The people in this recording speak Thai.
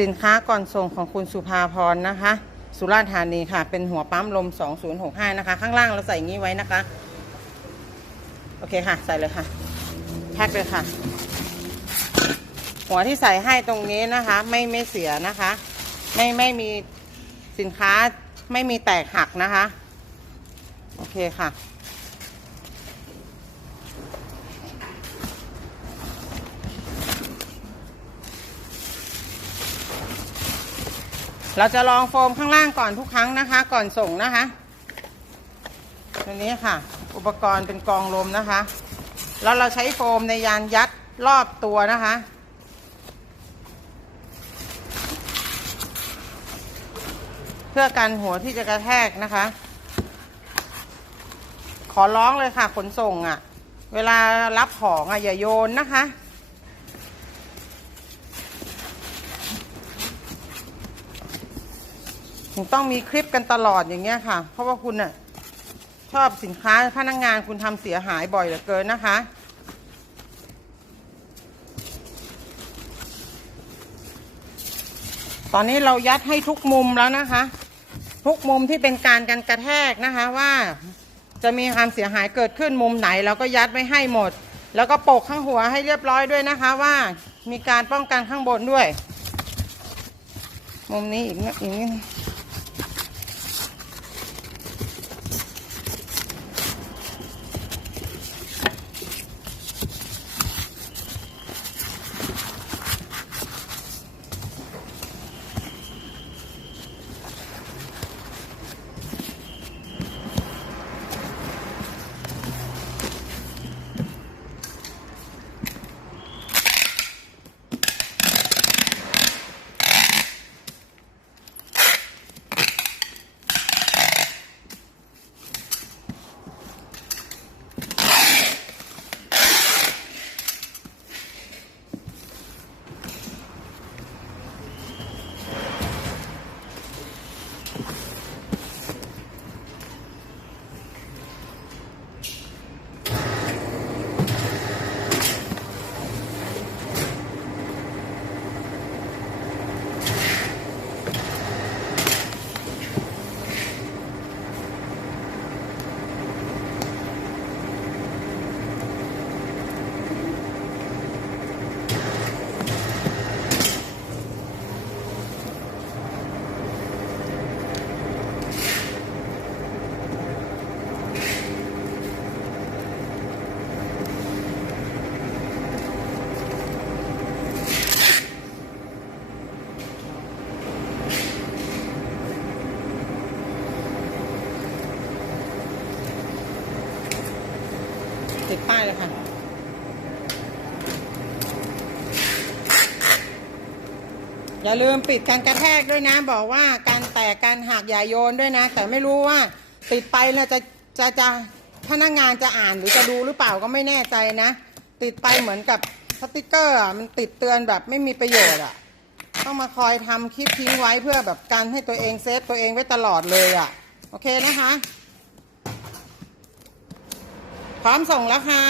สินค้าก่อนส่งของคุณสุภาพรนะคะ สุราษฎร์ธานีค่ะ เป็นหัวปั๊มลม 2065 นะคะ ข้างล่างเราใส่งี้ไว้นะคะ โอเคค่ะ ใส่เลยค่ะแพ็คเลยค่ะ หัวที่ใส่ให้ตรงนี้นะคะ ไม่ไม่เสียนะคะ ไม่ไม่มีสินค้าไม่มีแตกหักนะคะ โอเคค่ะ เราจะลองโฟมข้างล่างก่อนทุกครั้งนะคะ ก่อนส่งนะคะตัวนี้ค่ะ อุปกรณ์เป็นกองลมนะคะ แล้วเราใช้โฟมในยานยัดรอบตัวนะคะ เพื่อกันหัวที่จะกระแทกนะคะ ขอร้องเลยค่ะขนส่งอะ่ะ เวลารับของอะ่ะอย่าโยนนะคะ ถึงต้องมีคลิปกันตลอดอย่างเงี้ยค่ะ เพราะว่าคุณน่ะชอบสินค้าพนักงงานคุณทำเสียหายบ่อยเหลือเกินนะคะ ตอนนี้เรายัดให้ทุกมุมแล้วนะคะ ทุกมุมที่เป็นการกันกระแทกนะคะว่าจะมีความเสียหายเกิดขึ้นมุมไหนเราก็ยัดไว้ให้หมด แล้วก็โปกข้างหัวให้เรียบร้อยด้วยนะคะว่ามีการป้องกันข้างบนด้วย มุมนี้อีกนิด ติดป้ายเลยค่ะอย่าลืมปิดการกระแทกด้วยนะ บอกว่าการแตกการหักอย่าโยนด้วยนะ แต่ไม่รู้ว่าติดไปเนี่ยจะจะจะพนักงานจะอ่านหรือจะดูหรือเปล่าก็ไม่แน่ใจนะ ติดไปเหมือนกับสติกเกอร์มันติดเตือนแบบไม่มีประโยชน์อะต้องมาคอยทำคลิปทิ้งไว้เพื่อแบบการให้ตัวเองเซฟตัวเองไว้ตลอดเลยอะ โอเคนะคะ พร้อมส่งแล้วค่ะ